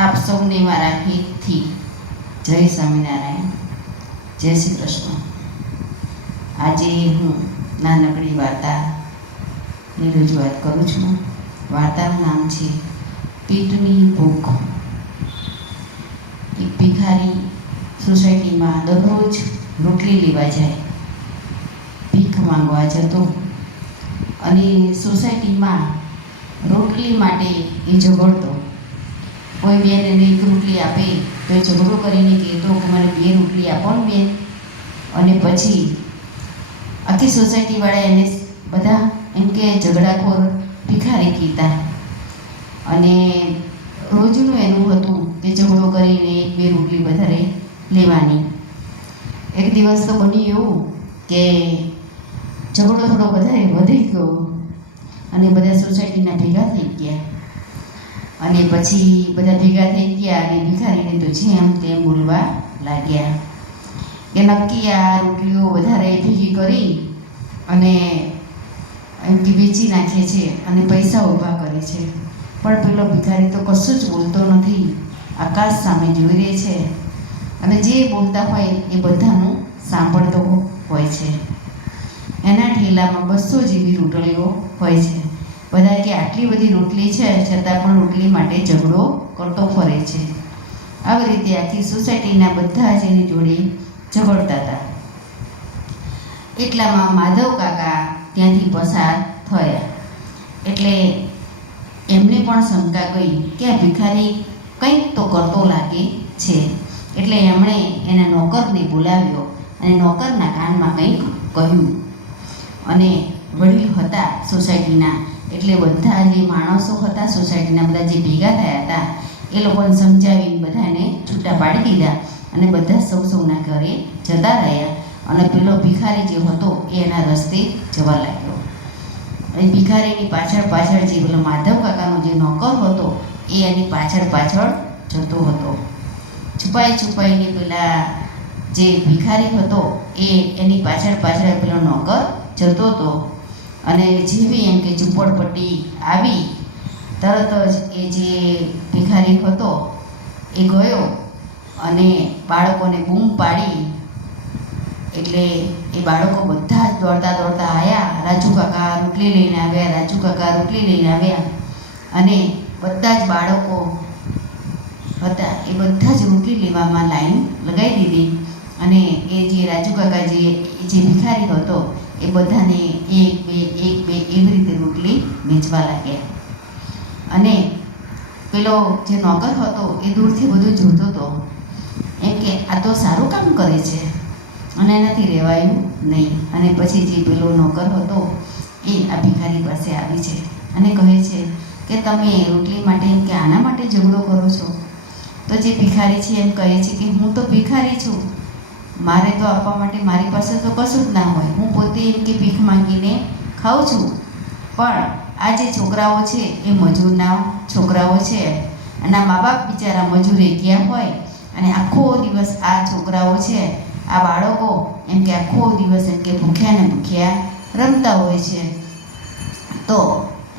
આપ સૌને મારા હિતથી જય સ્વામિનારાયણ, જય શ્રી કૃષ્ણ. આજે હું નાનકડી વાર્તાની રજૂઆત કરું છું. વાર્તાનું નામ છે પેટની ભૂખ. એક ભિખારી સોસાયટીમાં દરરોજ રોટલી લેવા જાય, ભીખ માંગવા જતો અને સોસાયટીમાં રોટલી માટે એ ઝઘડતો. કોઈ બેન એને એક રોટલી આપે તો એ ઝઘડો કરીને કહેતો કે મને 2 રોટલી આપો ને બેન. અને પછી આખી સોસાયટીવાળા એને બધા એમ કે ઝઘડાખોર ભિખારી કહેતા. અને રોજનું એનું હતું કે ઝઘડો કરીને 1-2 રોટલી વધારે લેવાની. એક દિવસ તો બન્યું એવું કે ઝઘડો થોડો વધારે વધી ગયો અને બધા સોસાયટીના ભેગા થઈ ગયા. અને પછી બધા ભેગા થઈ ગયા અને ભિખારીને તો જેમ તેમ બોલવા લાગ્યા કે નક્કી આ રોટલીઓ વધારે ભેગી કરી અને એમથી વેચી નાખે છે અને પૈસા ઊભા કરે છે. પણ પેલો ભિખારી તો કશું જ બોલતો નથી, આકાશ સામે જોઈ રહે છે અને જે બોલતા હોય એ બધાનું સાંભળતો હોય છે. એના ઠેલામાં 200 જેવી રોટલીઓ હોય છે. બધા કે આટલી બધી રોટલી છે છતાં પણ રોટલી માટે ઝઘડો કરતો ફરે છે. આવી રીતે આખી સોસાયટીના બધા જ એની જોડે ઝઘડતા હતા. એટલામાં માધવ કાકા ત્યાંથી પસાર થયા. એટલે એમને પણ શંકા ગઈ કે આ ભિખારી કંઈક તો કરતો લાગે છે. એટલે એમણે એના નોકરને બોલાવ્યો અને નોકરના કાનમાં કંઈક કહ્યું. અને વડીલ હતા સોસાયટીના, એટલે બધા જે માણસો હતા સોસાયટીના બધા જે ભેગા થયા હતા એ લોકોને સમજાવીને બધાને છૂટા પાડી દીધા અને બધા સૌના ઘરે જતા રહ્યા. અને પેલો ભિખારી જે હતો એ એના રસ્તે જવા લાગ્યો. અને ભિખારીની પાછળ જે પેલો માધવ કાકાનો જે નોકર હતો એ એની પાછળ જતો હતો. છુપાઈને પેલા જે ભિખારી હતો એ એની પાછળ પેલો નોકર જતો હતો. અને જેવી એમ કે ઝૂંપડપટ્ટી આવી તરત જ એ જે ભિખારી હતો એ ગયો અને બાળકોને બૂમ પાડી. એટલે એ બાળકો બધા જ દોડતા આવ્યા, રાજુ કાકા રોટલી લઈને આવ્યા, રાજુ કાકા રોટલી લઈને આવ્યા. અને બધા જ બાળકો હતા એ બધા જ રોટલી લેવામાં લાઈન લગાવી દીધી. અને એ જે રાજુ કાકા જે ભિખારી હતો એ બધાને 1-2 એવી રીતે રોટલી વેચવા લાગ્યા. અને પેલો જે નોકર હતો એ દૂરથી બધું જોતો હતો, એમ કે આ તો સારું કામ કરે છે અને એનાથી રહેવાયું નહીં. અને પછી જે પેલો નોકર હતો એ આ ભિખારી પાસે આવી છે અને કહે છે કે તમે રોટલી માટે એમ કે આના માટે ઝઘડો કરો છો? તો જે ભિખારી છે એમ કહે છે કે હું તો ભિખારી છું, મારે તો આપવા માટે મારી પાસે તો કશું જ ના હોય, હું પોતે એમ કે ભીખ માંગીને ખાઉં છું. પણ આ જે છોકરાઓ છે એ મજૂરના છોકરાઓ છે અને આ મા બાપ બિચારા મજૂરે ગયા હોય અને આખો દિવસ આ છોકરાઓ છે, આ બાળકો એમ કે આખો દિવસ એમ કે ભૂખ્યા રમતા હોય છે. તો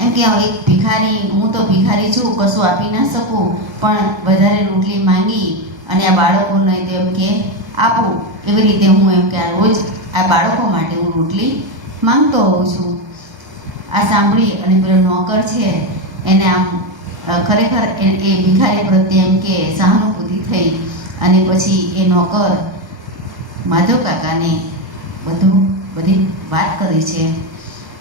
એમ કે એક ભિખારી, હું તો ભિખારી છું, કશું આપી ના શકું, પણ વધારે રોટલી માંગી અને આ બાળકોને એમ કે આપું, એવી રીતે હું એમ કે આ રોજ આ બાળકો માટે હું રોટલી માંગતો હોઉં છું. આ સાંભળી અને પેલો નોકર છે એને આમ ખરેખર એ ભિખારી પ્રત્યે એમ કે સહાનુભૂતિ થઈ. અને પછી એ નોકર માધવ કાકાને બધી વાત કરી છે.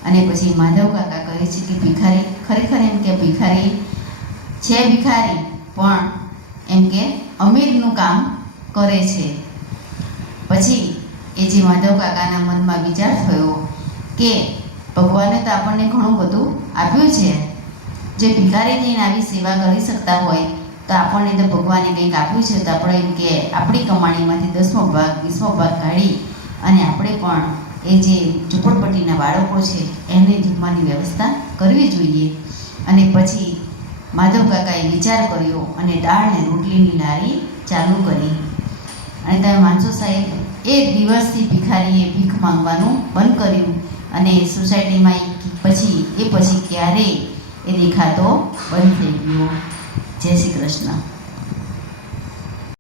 અને પછી માધવ કાકા કહે છે કે ભિખારી ખરેખર એમ કે ભિખારી છે, ભિખારી પણ એમ કે અમીરનું કામ કરે છે. પછી એ જે માધવ કાકાના મનમાં વિચાર થયો કે ભગવાને તો આપણને ઘણું બધું આપ્યું છે, જે ભિખારીની આવી સેવા કરી શકતા હોય તો આપણને તો ભગવાને કંઈક આપ્યું છે, તો આપણે એમ કે આપણી કમાણીમાંથી 10મો ભાગ 20મો ભાગ કાઢી અને આપણે પણ એ જે ઝૂંપડપટ્ટીના બાળકો છે એને જમવાની વ્યવસ્થા કરવી જોઈએ. અને પછી માધવ કાકાએ વિચાર કર્યો અને દાળ ને રોટલીની લારી ચાલુ કરી. અને તમે માનશો સાહેબ, એ દિવસથી ભિખારીએ ભીખ માંગવાનું બંધ કર્યું અને સોસાયટીમાં પછી ક્યારેય એ દેખાતો બંધ થઈ ગયો. જય શ્રી કૃષ્ણ.